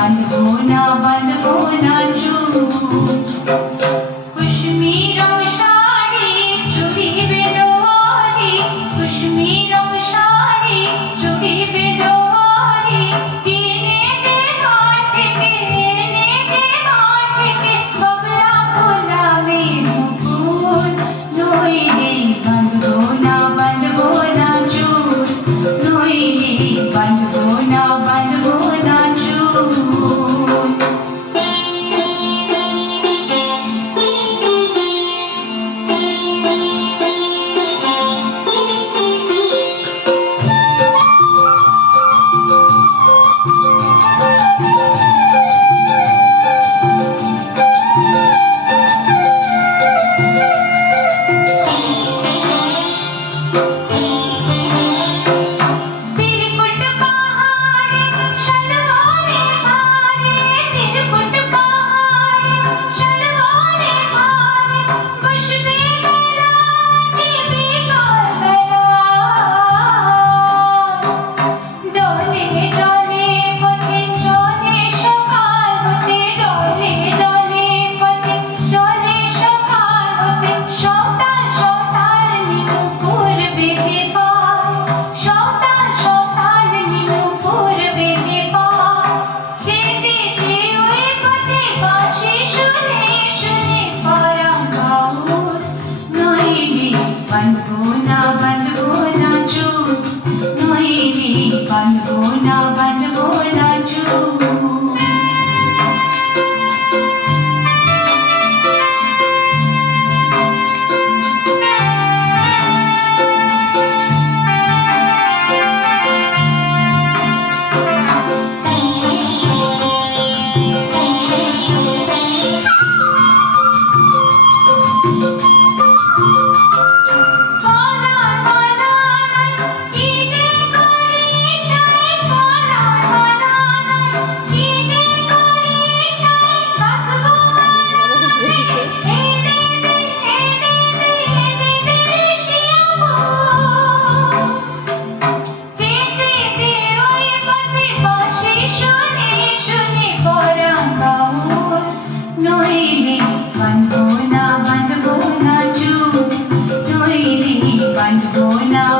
বাঁধবো না চুল কুশ্মীরম শাড়ি চুড়িবে দোয়ারি কুশ্মীরম শাড়ি চুড়িবে দোয়ারি কিনে দে ঘর থেকে এনে দে ঘর থেকে বাবলা গোলামে মুকুট নইলে বাঁধবো না চুল নইলে বাঁধবো না চুল বাঁধবো না চুল নইলে বাঁধবো না চুল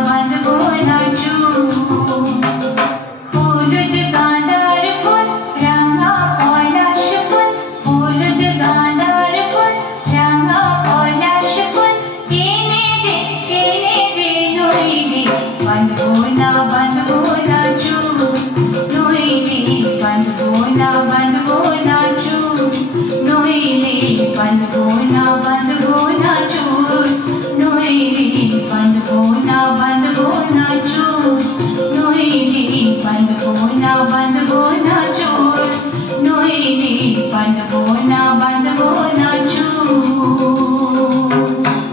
বাঁধবো না চুল হলুদ গাঁদার ফুল রাঙা পলাশ ফুল হলুদ গাঁদার ফুল রাঙা পলাশ ফুল কিনে দে নইলে বাঁধবো না চুল নইলে বাঁধবো না চুল নইলে বাঁধবো না চুল